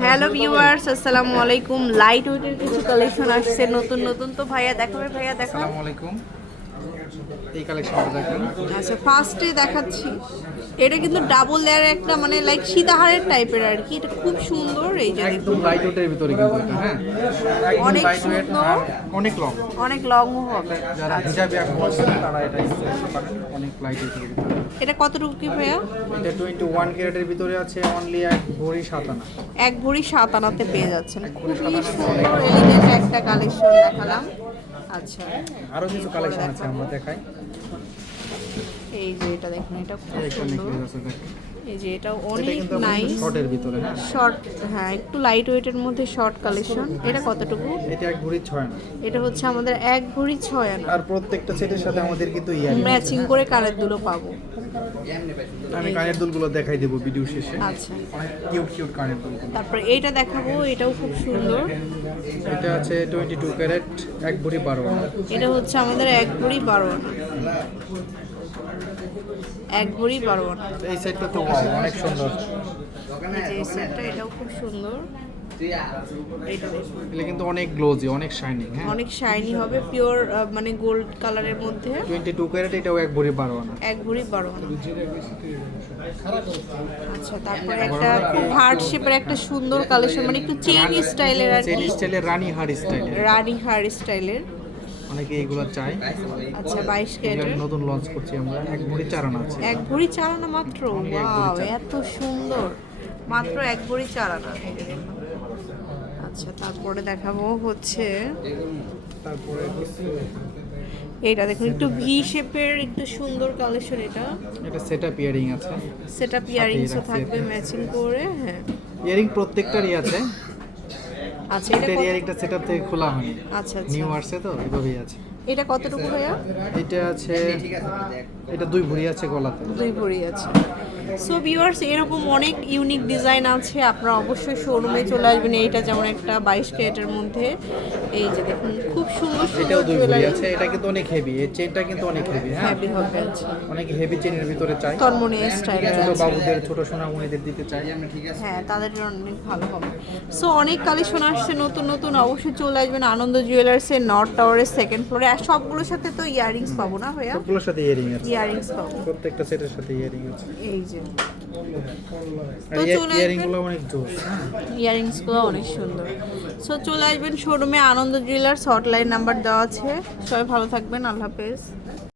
Hello viewers, আসসালামু আলাইকুম। Light ওয়েটের কিছু কালেকশন আসছে, নতুন নতুন। তো ভাইয়া, দেখাবে, ভাইয়া দেখো আসসালামু আলাইকুম। এই কালেকশনটা দেখেন। আচ্ছা ফার্স্টে দেখাচ্ছি। এটা কিন্তু ডাবল লেয়ার একটা মানে লাইক সীতাহারের টাইপের আর কি। এটা খুব সুন্দর এই যে একদম লাইট ওয়েটের ভিতরে কিন্তু এটা হ্যাঁ? অনেক সুন্দর। অনেক লং অনেক লং হবে। যারা হিজাবে এখন বলছেন তারা এটা অনেক লাইট ওয়েটের ভিতরে। এটা কতটুকু কি ভাইয়া? এটা টোয়েন্টি ওয়ান ক্যারেটের ভিতরে আছে অনলি এক ভরি সাত আনা। এক ভরি সাত আনাতে পেয়ে যাচ্ছেন। খুবই সুন্দর এলিগেন্ট একটা কালেকশন দেখালাম। আচ্ছা। আরও কিছু কালেকশন আছে আমরা দেখাই। এই যে এটা দেখুন এটা খুব সুন্দর। এই যে এটা অনেক নাইস শর্টের ভিতরে হ্যাঁ। শর্ট হ্যাঁ একটু লাইট ওয়েটের মধ্যে শর্ট কালেকশন এটা কতটুকু? এটা এক ভরি ছয় আনা। এটা হচ্ছে আমাদের এক ভরি ছয় আনা। আর প্রত্যেকটা সেটের সাথে আমাদের কিন্তু ইয়ারিং ম্যাচিং করে কানের দুলো পাবো। আমি কানের দুলগুলো দেখাই দেবো ভিডিও শেষে। আচ্ছা। কিউট কিউট কানের দুলগুলো। তারপরে এইটা দেখাবো এটাও খুব সুন্দর। এটা আছে টোয়েন্টি টু ক্যারেট এক ভরি বারো আনা। এটা হচ্ছে আমাদের এক ভরি বারো আনা। এক ভরি বারো এই সেটটা তো অনেক সুন্দর। এই সেটটা এটাও খুব সুন্দর। এটা কিন্তু অনেক গ্লোজি অনেক শাইনিং হ্যাঁ? অনেক শাইনি হবে পিওর মানে গোল্ড কালারের মধ্যে। টোয়েন্টি টু ক্যারেট এটাও এক ভরি বারো আনা। এক ভরি বারো আনা। আচ্ছা তারপরে একটা খুব হার্ট শেপের একটা সুন্দর কালেকশন মানে একটু চেইন স্টাইলের আর কি। স্টাইলের রানী হার স্টাইলের রানি হার স্টাইলের অনেকে এগুলো চাই আচ্ছা বাইশ এগুলো ক্যারেটের নতুন লঞ্চ করছি আমরা। এক ভরি চার আছে। এক ভরি চারানা মাত্র? ওয়াও এত সুন্দর। মাত্র এক ভরি চারানা। আচ্ছা তারপরে দেখাবো হচ্ছে তারপরে এইটা দেখুন একটু ভি শেপের একটু সুন্দর কালেকশন এটা। এটা সেট আপ ইয়ারিং আছে সেটা ইয়ারিংসও থাকবে ম্যাচিং করে হ্যাঁ। ইয়ারিং প্রত্যেকটারই আছে। আচ্ছা এটা একটা ইয়ারিংটা থেকে খোলা হয়নি। আচ্ছা আচ্ছা। নিউ আসছে তো এভাবেই আছে। এটা কতটুকু ভাইয়া? এটা আছে এটা দুই ভরি আছে গলাতে। দুই ভরি আছে। সো ভিউয়ার্স এরকম অনেক ইউনিক ডিজাইন আছে। আপনারা অবশ্যই শোরুমে চলে আসবেন। এইটা যেমন একটা বাইশ ক্যারেটের মধ্যে। এই যে দেখুন খুব সুন্দর এটাও সুন্দর দুই ভরি আছে। এটা কিন্তু অনেক হেভি এই চেনটা কিন্তু অনেক হেভি হ্যাঁ? হ্যাপি হবে আচ্ছা। অনেক হেভি চেনের ভিতরে চাই। তন্মনি স্টাইলের ছোট বাবুদের ছোট সোনা সোনামণিদের দিতে চাই। হ্যাঁ তাদের জন্য অনেক ভালো হবে। সো অনেক কালেকশন আসছে নতুন নতুন। অবশ্যই চলে আসবেন আনন্দ জুয়েলার্সের নর্থ টাওয়ারের সেকেন্ড ফ্লোরে আর সবগুলোর সাথে তো ইয়ারিংস পাবো না ভাইয়া? সবগুলোর সাথে ইয়ারিং আছে। ইয়ারিংস পাবো। প্রত্যেকটা সেটের সাথে ইয়ারিং আছে। এই যে ইয়ারিংসগুলো অনেক সুন্দর। সো চলে আসবেন শোরুমে আনন্দ জুয়েলার্স হটলাইন নাম্বার দেওয়া আছে। সবাই ভালো থাকবেন আল্লাহ হাফেজ।